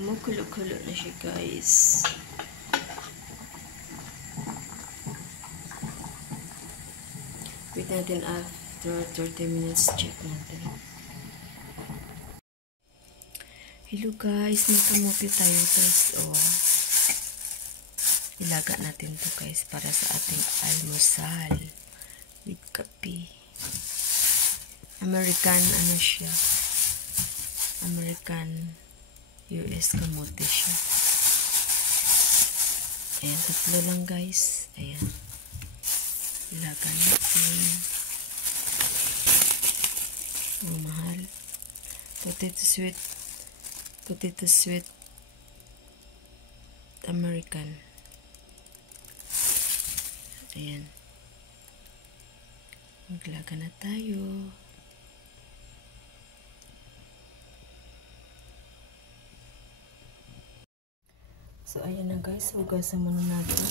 Kumukulo-kulo na siya, guys. Wait natin after 30 minutes. Check natin. Hello guys, magkamote tayo guys. Ilaga natin to guys para sa ating almusal with kape. American ano siya? American US kamote siya. Ayan, tatlo lang guys. Ayan. Ilaga natin. Ang mahal. Potato sweet American. Ayan. Maglaga na tayo. So, ayan na guys. Hugasan muna natin.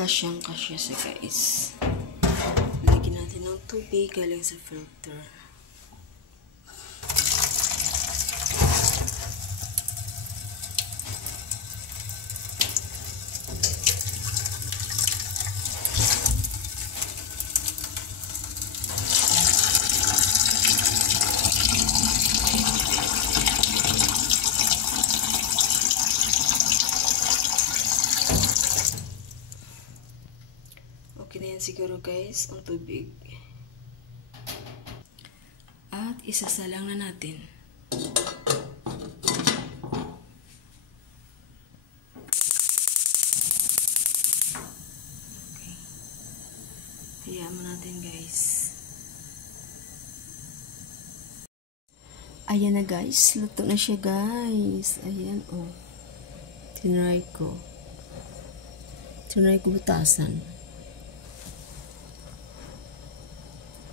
Kasyang-kasya siya guys. Lagyan natin ng tubig galing sa filter. Okay na yan siguro guys, ang tubig. At isasalang na natin. Okay. Hayaan mo natin guys. Ayan na guys, luto na siya guys. Ayan oh. Tinry ko butasan.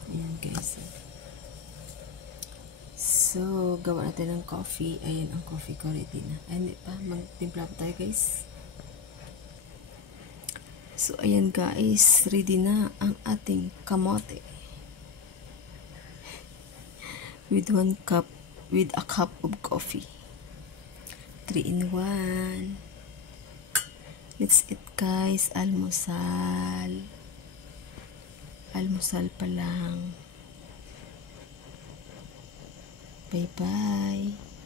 Ayan guys. So, gawa natin ng coffee. Ayan ang coffee ko ready na. Ay, hindi pa. Magtimpla pa tayo guys. So, ayan guys. Ready na ang ating kamote. With a cup of coffee. 3 in 1. Let's eat guys. Almusal. Almusal pa lang. Bye-bye.